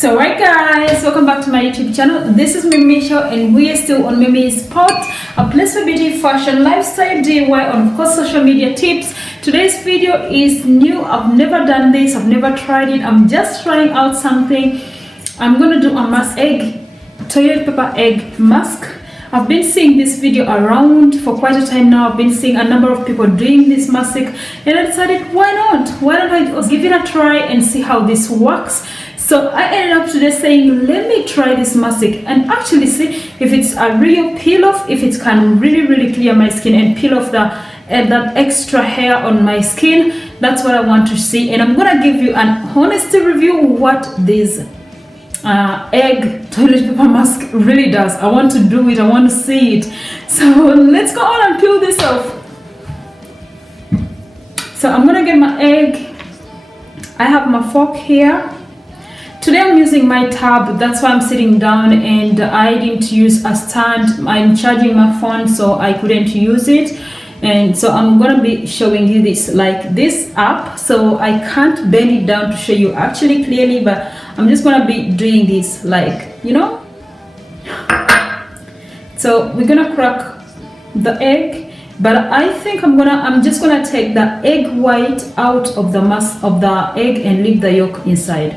So right guys, welcome back to my YouTube channel. This is Mimi Show and we are still on Mimi's Spot, a place for beauty, fashion, lifestyle, DIY, and of course social media tips. Today's video is new. I've never done this, I've never tried it. I'm just trying out something. I'm gonna do a mask toilet paper egg mask. I've been seeing this video around for quite a time now. I've been seeing a number of people doing this mask and I decided why not I just give it a try and see how this works. So I ended up today saying let me try this mask and actually see if it's a real peel off, if it can really clear my skin and peel off that extra hair on my skin. That's what I want to see, and I'm gonna give you an honest review what this egg toilet paper mask really does. I want to do it, I want to see it. So let's go on and peel this off. So I'm gonna get my egg. I have my fork here. Today I'm using my tab, that's why I'm sitting down, and I didn't use a stand. I'm charging my phone, so I couldn't use it. And so I'm gonna be showing you this like this up, so I can't bend it down to show you actually clearly, but I'm just gonna be doing this like, you know. So we're gonna crack the egg, but I think I'm just gonna take the egg white out of the mass of the egg and leave the yolk inside.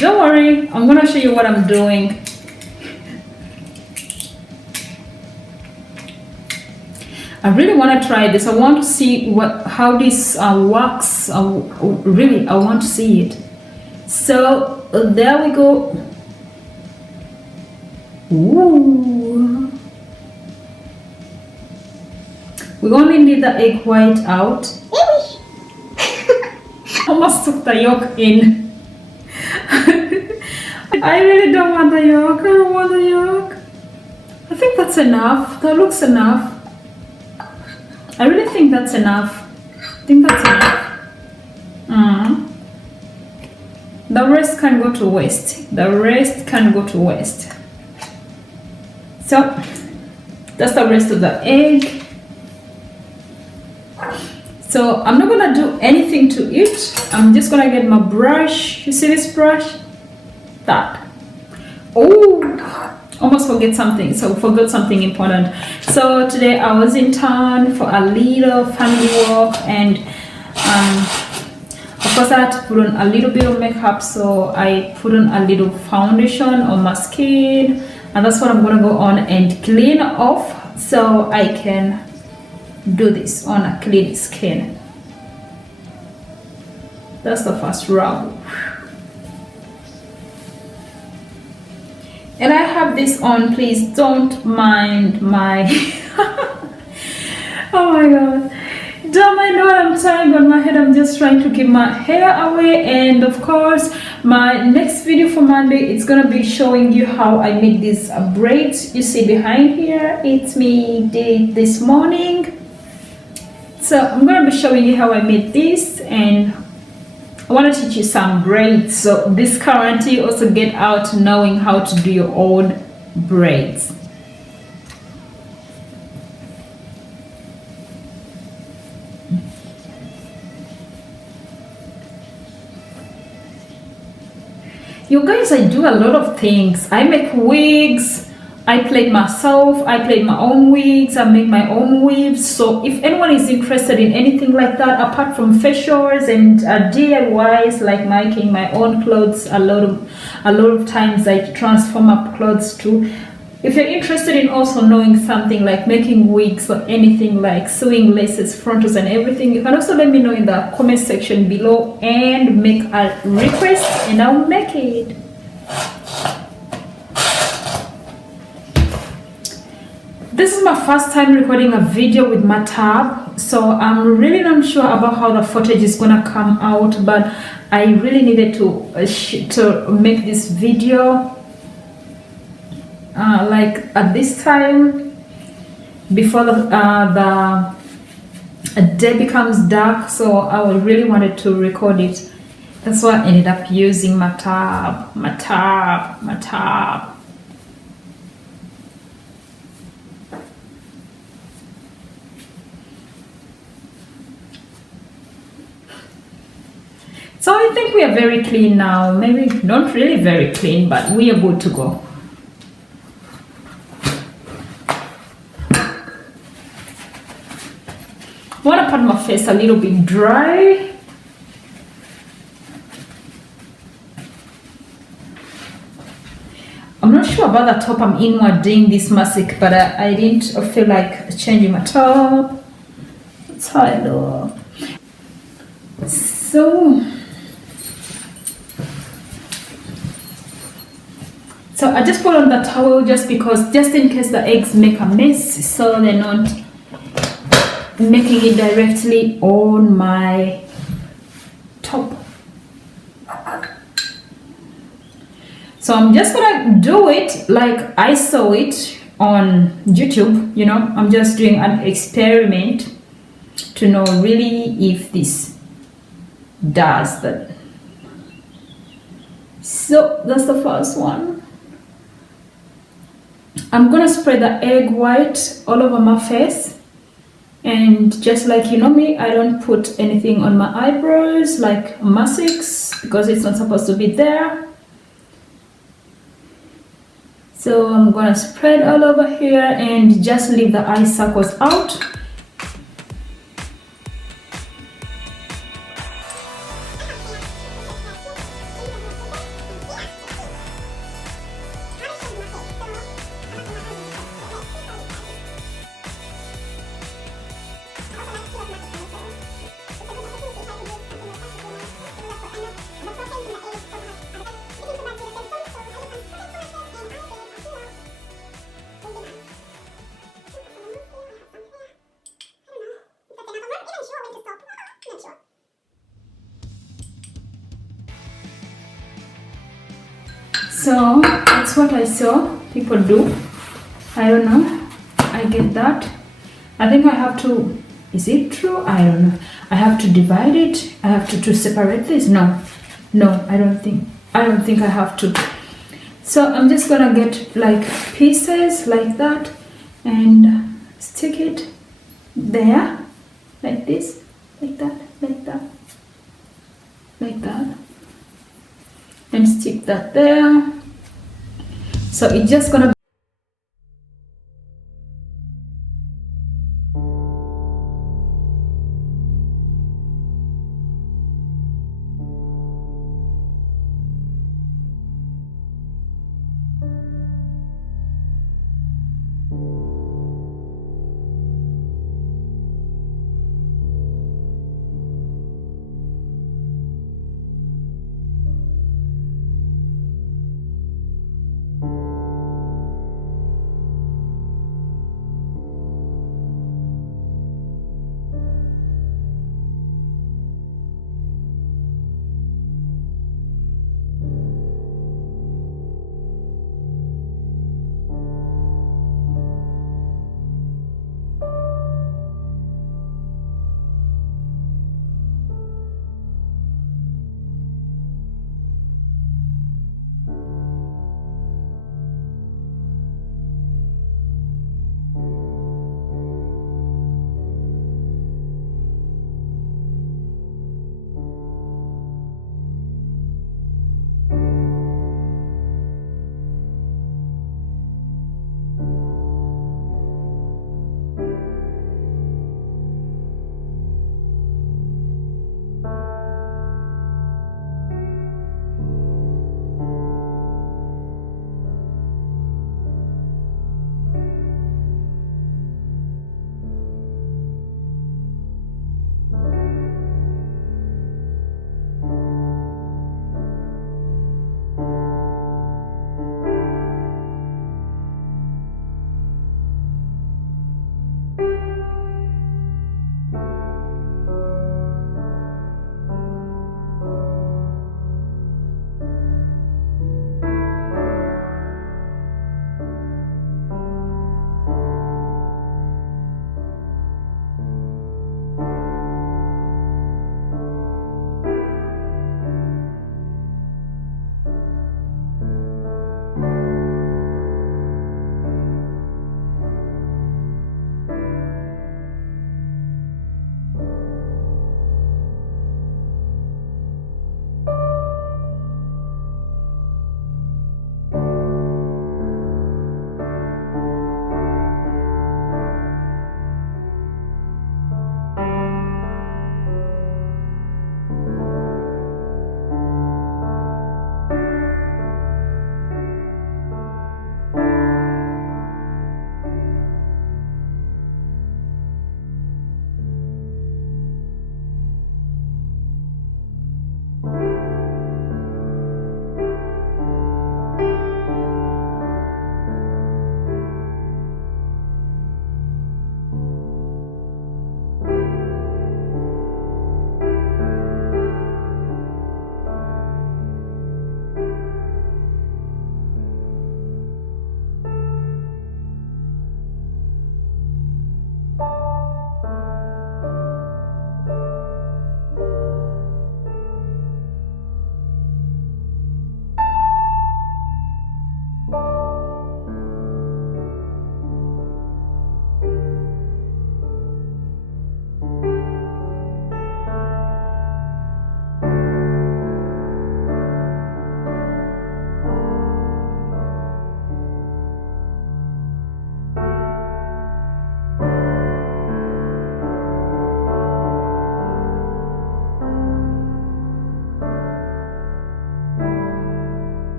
Don't worry, I'm gonna show you what I'm doing. I really want to try this. I want to see how this works. Really, I want to see it. So there we go. Ooh. We only need the egg white out. Almost took the yolk in. I really don't want the yolk. I don't want the yolk. I think that's enough. That looks enough. I really think that's enough. I think that's enough. The rest can go to waste. The rest can go to waste. So that's the rest of the egg. So I'm not gonna do anything to it. I'm just gonna get my brush. You see this brush? That. Oh, almost forgot something important. So today I was in town for a little family walk, and of course I had to put on a little bit of makeup, so I put on a little foundation on my skin, and that's what I'm gonna go on and clean off so I can do this on a clean skin. That's the first rub. And I have this on, please don't mind my oh my god, don't mind what I'm tying on my head. I'm just trying to keep my hair away. And of course my next video for Monday, it's gonna be showing you how I made these braids you see behind here. It's me did this morning, so I'm gonna be showing you how I made this, and I want to teach you some braids, so this currently also get out knowing how to do your own braids. You guys, I do a lot of things. I make wigs, I plait myself, I plait my own wigs, I make my own weaves. So if anyone is interested in anything like that, apart from facials and DIYs like making my own clothes, a lot of times I transform up clothes too. If you're interested in also knowing something like making wigs or anything like sewing laces, frontals and everything, you can also let me know in the comment section below and make a request and I'll make it. This is my first time recording a video with my tab, so I'm really not sure about how the footage is gonna come out, but I really needed to make this video like at this time before the day becomes dark, so I really wanted to record it. That's why I ended up using my tab. So I think we are very clean now. Maybe not really very clean, but we are good to go. I want to pat my face a little bit dry. I'm not sure about the top I'm inward doing this mask, but I didn't feel like changing my top. That's how I look. So I just put on the towel just in case the eggs make a mess, so they're not making it directly on my top. So I'm just gonna do it like I saw it on YouTube, you know. I'm just doing an experiment to know really if this does that. So that's the first one. I'm gonna spread the egg white all over my face, and just like you know me, I don't put anything on my eyebrows like masks because it's not supposed to be there. So I'm gonna spread all over here and just leave the eye circles out. So that's what I saw people do. I don't know. I get that. I think I have to, is it true? I don't know. I have to divide it. I have to separate this. No, I don't think I have to. So I'm just gonna get like pieces like that and stick it there, like this, like that, like that, like that, and stick that there. So it's just gonna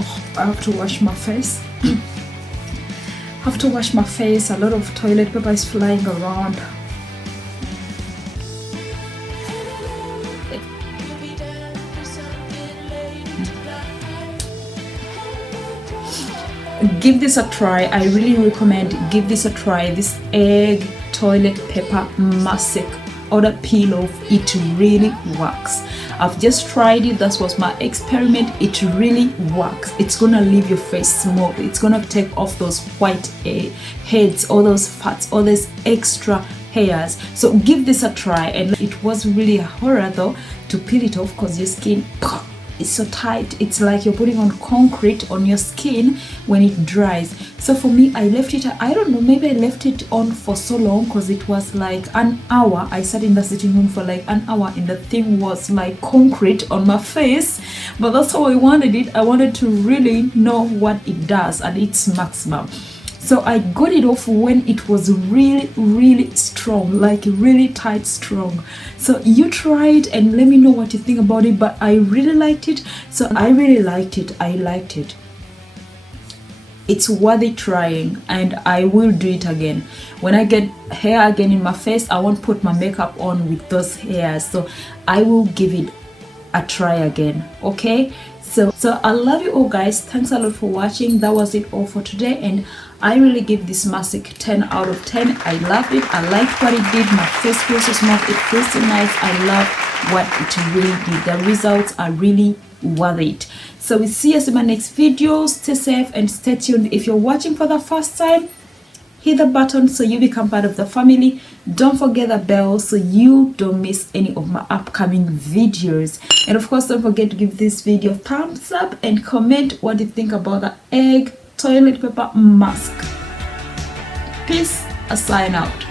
Oh, I have to wash my face. Have to wash my face. A lot of toilet paper is flying around. Give this a try. I really recommend give this a try. This egg toilet paper mask or peel off, it really works. I've just tried it. That was my experiment. It really works. It's gonna leave your face smooth. It's gonna take off those white heads, all those fats, all those extra hairs. So give this a try. And it was really a horror though to peel it off because your skin is so tight. It's like you're putting on concrete on your skin when it dries. So for me, I left it, I don't know, maybe I left it on for so long because it was like an hour. I sat in the sitting room for like an hour and the thing was like concrete on my face. But that's how I wanted it. I wanted to really know what it does at its maximum. So I got it off when it was really strong, like really tight strong. So you try it and let me know what you think about it. But I really liked it. So I really liked it. I liked it. It's worthy trying and I will do it again. When I get hair again in my face, I won't put my makeup on with those hairs. So I will give it a try again. Okay? So I love you all guys. Thanks a lot for watching. That was it all for today, and I really give this mask 10 out of 10. I loved it. I liked what it did. My face feels so smooth. It feels so nice. I love what it really did. The results are really worth it. So we'll see you in my next video. Stay safe and stay tuned. If you're watching for the first time, hit the button so you become part of the family. Don't forget the bell so you don't miss any of my upcoming videos. And of course, don't forget to give this video a thumbs up and comment what you think about the egg toilet paper mask. Peace. A sign out.